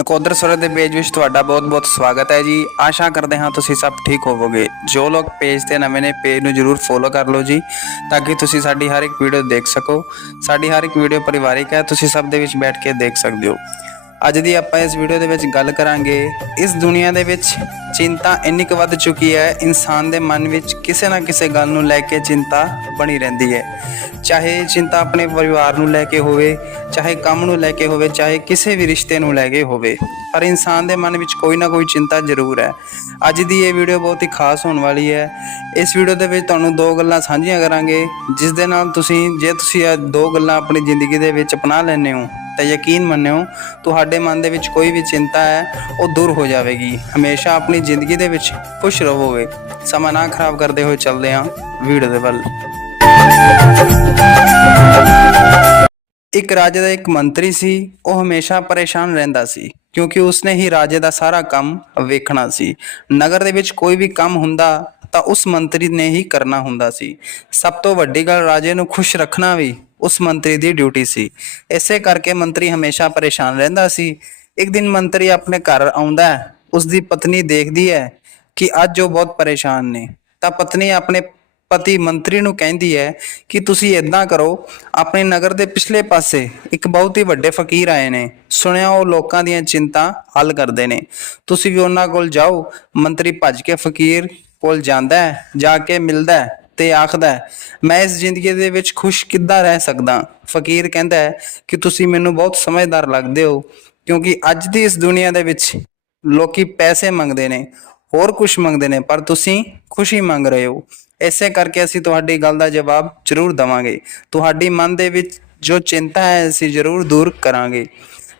ਨਕੋਦਰ ਸੁਰਤ ਦੇ ਪੇਜ ਵਿੱਚ ਤੁਹਾਡਾ ਬਹੁਤ-ਬਹੁਤ ਸਵਾਗਤ ਹੈ ਜੀ। ਆਸ਼ਾ ਕਰਦੇ ਹਾਂ ਤੁਸੀਂ ਸਭ ਠੀਕ ਹੋਵੋਗੇ। ਜੋ ਲੋਕ ਪੇਜ ਤੇ ਨਵੇਂ ਨੇ, ਪੇਜ ਨੂੰ ਜਰੂਰ ਫੋਲੋ ਕਰ ਲਓ ਜੀ, ਤਾਂ ਕਿ ਤੁਸੀਂ ਸਾਡੀ ਹਰ ਇੱਕ ਵੀਡੀਓ ਦੇਖ ਸਕੋ। ਸਾਡੀ ਹਰ ਇੱਕ ਵੀਡੀਓ ਪਰਿਵਾਰਿਕ ਹੈ, ਤੁਸੀਂ ਸਭ ਦੇ ਵਿੱਚ ਬੈਠ ਕੇ ਦੇਖ ਸਕਦੇ ਹੋ। ਅੱਜ ਦੀ ਆਪਾਂ ਇਸ ਵੀਡੀਓ ਦੇ ਵਿੱਚ ਗੱਲ ਕਰਾਂਗੇ, ਇਸ ਦੁਨੀਆ ਦੇ ਵਿੱਚ ਚਿੰਤਾ ਇੰਨੀ ਕੁ ਵੱਧ ਚੁੱਕੀ ਹੈ, ਇਨਸਾਨ ਦੇ ਮਨ ਵਿੱਚ ਕਿਸੇ ਨਾ ਕਿਸੇ ਗੱਲ ਨੂੰ ਲੈ ਕੇ ਚਿੰਤਾ ਬਣੀ ਰਹਿੰਦੀ ਹੈ। ਚਾਹੇ ਚਿੰਤਾ ਆਪਣੇ ਪਰਿਵਾਰ ਨੂੰ ਲੈ ਕੇ ਹੋਵੇ, ਚਾਹੇ ਕੰਮ ਨੂੰ ਲੈ ਕੇ ਹੋਵੇ, ਚਾਹੇ ਕਿਸੇ ਵੀ ਰਿਸ਼ਤੇ ਨੂੰ ਲੈ ਕੇ ਹੋਵੇ, ਪਰ ਇਨਸਾਨ ਦੇ ਮਨ ਵਿੱਚ ਕੋਈ ਨਾ ਕੋਈ ਚਿੰਤਾ ਜ਼ਰੂਰ ਹੈ। ਅੱਜ ਦੀ ਇਹ ਵੀਡੀਓ ਬਹੁਤ ਹੀ ਖਾਸ ਹੋਣ ਵਾਲੀ ਹੈ। ਇਸ ਵੀਡੀਓ ਦੇ ਵਿੱਚ ਤੁਹਾਨੂੰ ਦੋ ਗੱਲਾਂ ਸਾਂਝੀਆਂ ਕਰਾਂਗੇ, ਜਿਸ ਦੇ ਨਾਲ ਤੁਸੀਂ, ਜੇ ਤੁਸੀਂ ਇਹ ਦੋ ਗੱਲਾਂ ਆਪਣੀ ਜ਼ਿੰਦਗੀ ਦੇ ਵਿੱਚ ਅਪਣਾ ਲੈਂਦੇ ਹੋ ਤਾਂ ਯਕੀਨ ਮੰਨਿਓ, ਤੁਹਾਡੇ ਮਨ ਦੇ ਵਿੱਚ ਕੋਈ ਵੀ ਚਿੰਤਾ ਹੈ, ਉਹ ਦੂਰ ਹੋ ਜਾਵੇਗੀ। ਹਮੇਸ਼ਾ ਆਪਣੀ ਜ਼ਿੰਦਗੀ ਦੇ ਵਿੱਚ ਖੁਸ਼ ਰਹੋਗੇ। ਸਮਾਂ ਨਾ ਖਰਾਬ ਕਰਦੇ ਹੋਏ ਚੱਲਦੇ ਹਾਂ ਵੀਡੀਓ ਦੇ ਵੱਲ। ਇੱਕ ਰਾਜੇ ਦਾ ਇੱਕ ਮੰਤਰੀ ਸੀ, ਉਹ ਹਮੇਸ਼ਾ ਪਰੇਸ਼ਾਨ ਰਹਿੰਦਾ ਸੀ, ਕਿਉਂਕਿ ਉਸਨੇ ਹੀ ਰਾਜੇ ਦਾ ਸਾਰਾ ਕੰਮ ਵੇਖਣਾ ਸੀ। ਨਗਰ ਦੇ ਵਿੱਚ ਕੋਈ ਵੀ ਕੰਮ ਹੁੰਦਾ, ਤਾਂ ਉਸ ਮੰਤਰੀ ਨੇ ਹੀ ਕਰਨਾ ਹੁੰਦਾ ਸੀ। ਸਭ ਤੋਂ ਵੱਡੀ ਗੱਲ ਰਾਜੇ ਨੂੰ ਖੁਸ਼ ਰੱਖਣਾ ਵੀ ਉਸ ਮੰਤਰੀ ਦੀ ਡਿਊਟੀ ਸੀ। ਇਸੇ ਕਰਕੇ ਮੰਤਰੀ ਹਮੇਸ਼ਾ ਪਰੇਸ਼ਾਨ ਰਹਿੰਦਾ ਸੀ। ਇੱਕ ਦਿਨ ਮੰਤਰੀ ਆਪਣੇ ਘਰ ਆਉਂਦਾ ਹੈ ਉਸ ਦੀ ਪਤਨੀ ਦੇਖਦੀ ਹੈ ਕਿ ਅੱਜ ਉਹ ਬਹੁਤ ਪਰੇਸ਼ਾਨ ਨੇ। ਤਾਂ ਪਤਨੀ ਆਪਣੇ ਪਤੀ ਮੰਤਰੀ ਨੂੰ ਕਹਿੰਦੀ ਹੈ ਕਿ ਤੁਸੀਂ ਇਦਾਂ ਕਰੋ, ਆਪਣੇ ਨਗਰ ਦੇ ਪਿਛਲੇ ਪਾਸੇ ਇੱਕ ਬਹੁਤ ਹੀ ਵੱਡੇ ਫਕੀਰ ਆਏ ਨੇ। ਸੁਣਿਆ ਉਹ ਲੋਕਾਂ ਦੀਆਂ ਚਿੰਤਾ ਹੱਲ ਕਰਦੇ ਨੇ। ਤੁਸੀਂ ਵੀ ਉਹਨਾਂ ਕੋਲ ਜਾਓ, ਮੰਤਰੀ ਭੱਜ ਕੇ ਫਕੀਰ ਕੋਲ ਜਾਂਦਾ ਹੈ, ਜਾ ਕੇ ਮਿਲਦਾ ਹੈ। ਤੇ ਆਖਦਾ ਹੈ, ਮੈਂ ਇਸ ਜ਼ਿੰਦਗੀ ਦੇ ਵਿੱਚ ਖੁਸ਼ ਕਿੱਦਾਂ ਰਹਿ ਸਕਦਾ? ਫਕੀਰ ਕਹਿੰਦਾ ਹੈ ਕਿ ਤੁਸੀਂ ਮੈਨੂੰ ਬਹੁਤ ਸਮਝਦਾਰ ਲੱਗਦੇ ਹੋ ਕਿਉਂਕਿ ਅੱਜ ਦੀ ਇਸ ਦੁਨੀਆ ਦੇ ਵਿੱਚ ਲੋਕੀ ਪੈਸੇ ਮੰਗਦੇ ਨੇ ਹੋਰ ਕੁਝ ਮੰਗਦੇ ਨੇ ਪਰ ਤੁਸੀਂ ਖੁਸ਼ੀ ਮੰਗ ਰਹੇ ਹੋ। ਇਸੇ ਕਰਕੇ ਅਸੀਂ ਤੁਹਾਡੀ ਗੱਲ ਦਾ ਜਵਾਬ ਜ਼ਰੂਰ ਦਵਾਂਗੇ। ਤੁਹਾਡੀ ਮਨ ਦੇ ਵਿੱਚ ਜੋ ਚਿੰਤਾ ਹੈ ਅਸੀਂ ਜ਼ਰੂਰ ਦੂਰ ਕਰਾਂਗੇ।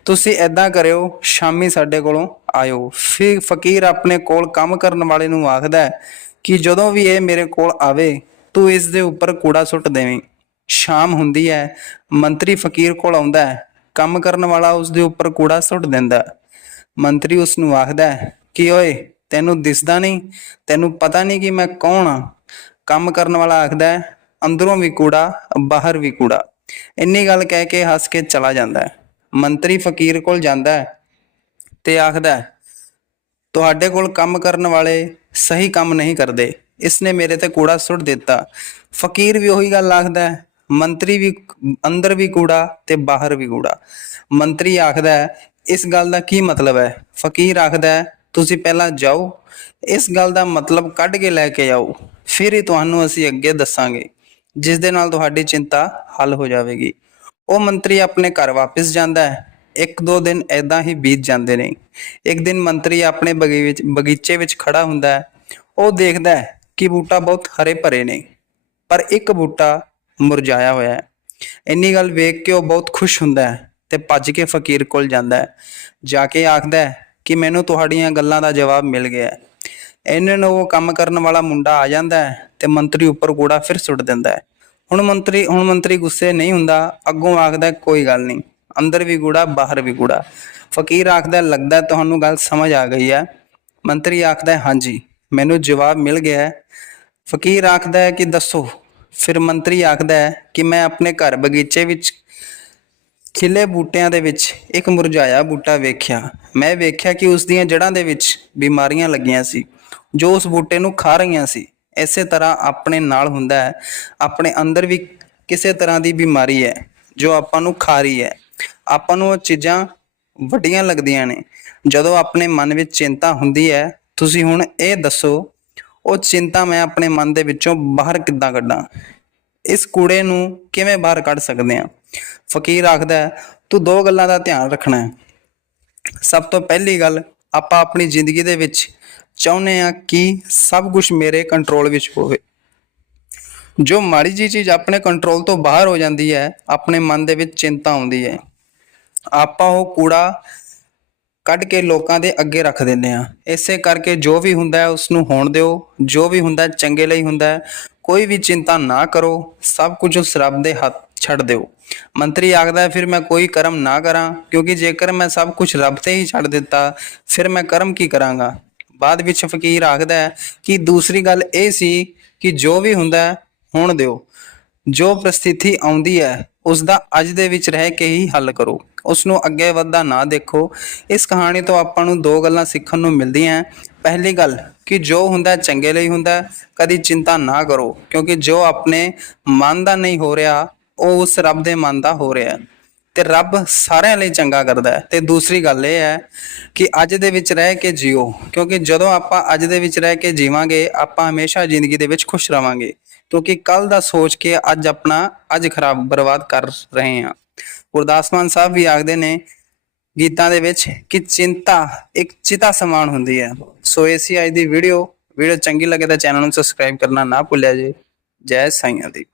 ਤੁਸੀਂ ਐਦਾਂ ਕਰਿਓ ਸ਼ਾਮੀ ਸਾਡੇ ਕੋਲੋਂ ਆਇਓ। ਫਿਰ ਫਕੀਰ ਆਪਣੇ ਕੋਲ ਕੰਮ ਕਰਨ ਵਾਲੇ ਨੂੰ ਆਖਦਾ ਹੈ ਕਿ ਜਦੋਂ ਵੀ ਇਹ ਮੇਰੇ ਕੋਲ ਆਵੇ, ਤੂੰ ਇਸ ਦੇ ਉੱਪਰ ਕੂੜਾ ਸੁੱਟ ਦੇਵੀਂ। ਸ਼ਾਮ ਹੁੰਦੀ ਹੈ ਮੰਤਰੀ ਫਕੀਰ ਕੋਲ ਆਉਂਦਾ ਹੈ ਕੰਮ ਕਰਨ ਵਾਲਾ ਉਸ ਦੇ ਉੱਪਰ ਕੂੜਾ ਸੁੱਟ ਦਿੰਦਾ ਮੰਤਰੀ ਉਸ ਨੂੰ ਆਖਦਾ ਕਿ ਓਏ, ਤੈਨੂੰ ਦਿਸਦਾ ਨਹੀਂ? ਤੈਨੂੰ ਪਤਾ ਨਹੀਂ ਕਿ ਮੈਂ ਕੌਣ ਆ? ਕੰਮ ਕਰਨ ਵਾਲਾ ਆਖਦਾ ਅੰਦਰੋਂ ਵੀ ਕੂੜਾ, ਬਾਹਰ ਵੀ ਕੂੜਾ। ਇੰਨੀ ਗੱਲ ਕਹਿ ਕੇ ਹੱਸ ਕੇ ਚਲਾ ਜਾਂਦਾ ਹੈ ਮੰਤਰੀ ਫਕੀਰ ਕੋਲ ਜਾਂਦਾ ਹੈ ਤੇ ਆਖਦਾ ਤੁਹਾਡੇ ਕੋਲ ਕੰਮ ਕਰਨ ਵਾਲੇ ਸਹੀ ਕੰਮ ਨਹੀਂ ਕਰਦੇ। ਇਸਨੇ ਮੇਰੇ ਤੇ ਕੂੜਾ ਸੁੱਟ ਦਿੱਤਾ। ਫਕੀਰ ਵੀ ਉਹੀ ਗੱਲ ਆਖਦਾ ਹੈ, ਮੰਤਰੀ ਵੀ ਅੰਦਰ ਵੀ ਕੂੜਾ ਤੇ ਬਾਹਰ ਵੀ ਕੂੜਾ। ਮੰਤਰੀ ਆਖਦਾ ਹੈ, ਇਸ ਗੱਲ ਦਾ ਕੀ ਮਤਲਬ ਹੈ? ਫਕੀਰ ਆਖਦਾ ਹੈ, ਤੁਸੀਂ ਪਹਿਲਾਂ ਜਾਓ, ਇਸ ਗੱਲ ਦਾ ਮਤਲਬ ਕੱਢ ਕੇ ਲੈ ਕੇ ਆਓ, ਫਿਰ ਹੀ ਤੁਹਾਨੂੰ ਅਸੀਂ ਅੱਗੇ ਦੱਸਾਂਗੇ, ਜਿਸ ਦੇ ਨਾਲ ਤੁਹਾਡੀ ਚਿੰਤਾ ਹੱਲ ਹੋ ਜਾਵੇਗੀ। ਉਹ ਮੰਤਰੀ ਆਪਣੇ ਘਰ ਵਾਪਸ ਜਾਂਦਾ ਹੈ ਇੱਕ ਦੋ ਦਿਨ ਐਦਾਂ ਹੀ ਬੀਤ ਜਾਂਦੇ ਨੇ। ਇੱਕ ਦਿਨ ਮੰਤਰੀ ਆਪਣੇ ਬਗੀ ਵਿੱਚ, ਬਗੀਚੇ ਵਿੱਚ ਖੜਾ ਹੁੰਦਾ ਹੈ। ਉਹ ਦੇਖਦਾ ਹੈ ਕਿ ਬੂਟਾ ਬਹੁਤ ਹਰੇ ਭਰੇ ਨੇ, ਪਰ ਇੱਕ ਬੂਟਾ ਮੁਰਝਾਇਆ ਹੋਇਆ ਹੈ। ਇੰਨੀ ਗੱਲ ਵੇਖ ਕੇ ਉਹ ਬਹੁਤ ਖੁਸ਼ ਹੁੰਦਾ ਹੈ ਤੇ ਭੱਜ ਕੇ ਫਕੀਰ ਕੋਲ ਜਾਂਦਾ ਹੈ। ਜਾ ਕੇ ਆਖਦਾ ਹੈ ਕਿ ਮੈਨੂੰ ਤੁਹਾਡੀਆਂ ਗੱਲਾਂ ਦਾ ਜਵਾਬ ਮਿਲ ਗਿਆ ਹੈ। ਇਹਨਾਂ ਨੂੰ ਉਹ ਕੰਮ ਕਰਨ ਵਾਲਾ ਮੁੰਡਾ ਆ ਜਾਂਦਾ ਹੈ ਤੇ ਮੰਤਰੀ ਉੱਪਰ ਕੂੜਾ ਫਿਰ ਸੁੱਟ ਦਿੰਦਾ ਹੈ। ਹੁਣ ਮੰਤਰੀ ਹੁਣ ਮੰਤਰੀ ਗੁੱਸੇ ਨਹੀਂ ਹੁੰਦਾ, ਅੱਗੋਂ ਆਖਦਾ ਕੋਈ ਗੱਲ ਨਹੀਂ। ਅੰਦਰ ਵੀ ਗੂੜਾ ਬਾਹਰ ਵੀ ਗੂੜਾ ਫਕੀਰ ਆਖਦਾ, ਲੱਗਦਾ ਤੁਹਾਨੂੰ ਗੱਲ ਸਮਝ ਆ ਗਈ ਹੈ। ਮੰਤਰੀ ਆਖਦਾ, ਹਾਂਜੀ, ਮੈਨੂੰ ਜਵਾਬ ਮਿਲ ਗਿਆ ਹੈ। ਫਕੀਰ ਆਖਦਾ ਹੈ ਕਿ ਦੱਸੋ। ਫਿਰ ਮੰਤਰੀ ਆਖਦਾ ਹੈ ਕਿ ਮੈਂ ਆਪਣੇ ਘਰ ਬਗੀਚੇ ਵਿੱਚ ਖਿਲੇ ਬੂਟਿਆਂ ਦੇ ਵਿੱਚ ਇੱਕ ਮੁਰਝਾਇਆ ਬੂਟਾ ਵੇਖਿਆ। ਮੈਂ ਵੇਖਿਆ ਕਿ ਉਸ ਦੀਆਂ ਜੜ੍ਹਾਂ ਦੇ ਵਿੱਚ ਬਿਮਾਰੀਆਂ ਲੱਗੀਆਂ ਸੀ, ਜੋ ਉਸ ਬੂਟੇ ਨੂੰ ਖਾ ਰਹੀਆਂ ਸੀ। ਇਸੇ ਤਰ੍ਹਾਂ ਆਪਣੇ ਨਾਲ ਹੁੰਦਾ ਹੈ। ਆਪਣੇ ਅੰਦਰ ਵੀ ਕਿਸੇ ਤਰ੍ਹਾਂ ਦੀ ਬਿਮਾਰੀ ਹੈ, ਜੋ ਆਪਾਂ ਨੂੰ ਖਾ ਰਹੀ ਹੈ। ਆਪਾਂ ਨੂੰ ਉਹ ਚੀਜ਼ਾਂ ਵੱਡੀਆਂ ਲੱਗਦੀਆਂ ਨੇ। ਜਦੋਂ ਆਪਣੇ ਮਨ ਵਿੱਚ ਚਿੰਤਾ ਹੁੰਦੀ ਹੈ, ਤੁਸੀਂ ਹੁਣ ਇਹ ਦੱਸੋ, ਉਹ ਚਿੰਤਾ ਮੈਂ ਆਪਣੇ ਮਨ ਦੇ ਵਿੱਚੋਂ ਬਾਹਰ ਕਿੱਦਾਂ ਕੱਢਾਂ? ਇਸ ਕੂੜੇ ਨੂੰ ਕਿਵੇਂ ਬਾਹਰ ਕੱਢ ਸਕਦੇ ਹਾਂ? ਫਕੀਰ ਆਖਦਾ ਤੂੰ ਦੋ ਗੱਲਾਂ ਦਾ ਧਿਆਨ ਰੱਖਣਾ ਹੈ। ਸਭ ਤੋਂ ਪਹਿਲੀ ਗੱਲ, ਆਪਾਂ ਆਪਣੀ ਜ਼ਿੰਦਗੀ ਦੇ ਵਿੱਚ ਚਾਹੁੰਦੇ ਆ ਕਿ ਸਭ ਕੁਝ ਮੇਰੇ ਕੰਟਰੋਲ ਵਿੱਚ ਹੋਵੇ। ਜੋ ਮਾੜੀ ਜੀ ਚੀਜ਼ ਆਪਣੇ ਕੰਟਰੋਲ ਤੋਂ ਬਾਹਰ ਹੋ ਜਾਂਦੀ ਹੈ ਆਪਣੇ ਮਨ ਦੇ ਵਿੱਚ ਚਿੰਤਾ ਆਉਂਦੀ ਹੈ। ਆਪਾਂ ਉਹ ਕੂੜਾ ਕੱਢ ਕੇ ਲੋਕਾਂ ਦੇ ਅੱਗੇ ਰੱਖ ਦਿੰਦੇ ਆ ਇਸੇ ਕਰਕੇ ਜੋ ਵੀ ਹੁੰਦਾ ਹੈ ਉਸ ਨੂੰ ਹੋਣ ਦਿਓ। ਜੋ ਵੀ ਹੁੰਦਾ ਚੰਗੇ ਲਈ ਹੁੰਦਾ ਹੈ। ਕੋਈ ਵੀ ਚਿੰਤਾ ਨਾ ਕਰੋ। ਸਭ ਕੁਝ ਉਸ ਰੱਬ ਦੇ ਹੱਥ ਛੱਡ ਦਿਓ। ਮੰਤਰੀ ਆਖਦਾ ਹੈ, ਫਿਰ ਮੈਂ ਕੋਈ ਕਰਮ ਨਾ ਕਰਾਂ ਕਿਉਂਕਿ ਜੇਕਰ ਮੈਂ ਸਭ ਕੁਝ ਰੱਬ ਤੇ ਹੀ ਛੱਡ ਦਿੱਤਾ ਫਿਰ ਮੈਂ ਕਰਮ ਕੀ ਕਰਾਂਗਾ? ਬਾਅਦ ਵਿੱਚ ਫਕੀਰ ਆਖਦਾ ਹੈ ਕਿ ਦੂਸਰੀ ਗੱਲ ਇਹ ਸੀ ਕਿ ਜੋ ਵੀ ਹੁੰਦਾ ਹੋਣ ਦਿਓ। ਜੋ ਪ੍ਰਸਥਿਤੀ ਆਉਂਦੀ ਹੈ ਉਸ ਦਾ ਅੱਜ ਦੇ ਵਿੱਚ ਰਹਿ ਕੇ ਹੀ ਹੱਲ ਕਰੋ। ਉਸ ਨੂੰ ਅੱਗੇ ਵਧਦਾ ਨਾ ਦੇਖੋ। ਇਸ ਕਹਾਣੀ ਤੋਂ ਆਪਾਂ ਨੂੰ ਦੋ ਗੱਲਾਂ ਸਿੱਖਣ ਨੂੰ ਮਿਲਦੀਆਂ ਪਹਿਲੀ ਗੱਲ, ਕਿ ਜੋ ਹੁੰਦਾ ਚੰਗੇ ਲਈ ਹੁੰਦਾ ਕਦੀ ਚਿੰਤਾ ਨਾ ਕਰੋ, ਕਿਉਂਕਿ ਜੋ ਆਪਣੇ ਮਨ ਦਾ ਨਹੀਂ ਹੋ ਰਿਹਾ, ਉਹ ਉਸ ਰੱਬ ਦੇ ਮਨ ਦਾ ਹੋ ਰਿਹਾ ਹੈ। ਤੇ ਰੱਬ ਸਾਰਿਆਂ ਲਈ ਚੰਗਾ ਕਰਦਾ ਹੈ। ਤੇ ਦੂਸਰੀ ਗੱਲ ਇਹ ਹੈ ਕਿ ਅੱਜ ਦੇ ਵਿੱਚ ਰਹਿ ਕੇ ਜਿਓ, ਕਿਉਂਕਿ ਜਦੋਂ ਆਪਾਂ ਅੱਜ ਦੇ ਵਿੱਚ ਰਹਿ ਕੇ ਜੀਵਾਂਗੇ, ਆਪਾਂ ਹਮੇਸ਼ਾ ਜ਼ਿੰਦਗੀ ਦੇ ਵਿੱਚ ਖੁਸ਼ ਰਵਾਂਗੇ। ਕਿਉਂਕਿ ਕੱਲ ਦਾ ਸੋਚ ਕੇ ਅੱਜ ਆਪਣਾ, ਅੱਜ ਖਰਾਬ ਬਰਬਾਦ ਕਰ ਰਹੇ ਹਾਂ। ਗੁਰਦਾਸ ਮਾਨ ਸਾਹਿਬ ਵੀ ਆਖਦੇ ਨੇ, ਗੀਤਾਂ ਦੇ ਵਿੱਚ ਕਿ ਚਿੰਤਾ ਇੱਕ ਚਿਤਾ ਸਮਾਨ ਹੁੰਦੀ ਹੈ। ਸੋ ਇਹ ਸੀ ਅੱਜ ਦੀ ਵੀਡੀਓ ਵੀਡੀਓ ਚੰਗੀ ਲੱਗੇ ਤਾਂ ਚੈਨਲ ਨੂੰ ਸਬਸਕ੍ਰਾਈਬ ਕਰਨਾ ਨਾ ਭੁੱਲਿਆ ਜੇ। ਜੈ ਸਾਈਆਂ ਦੀ।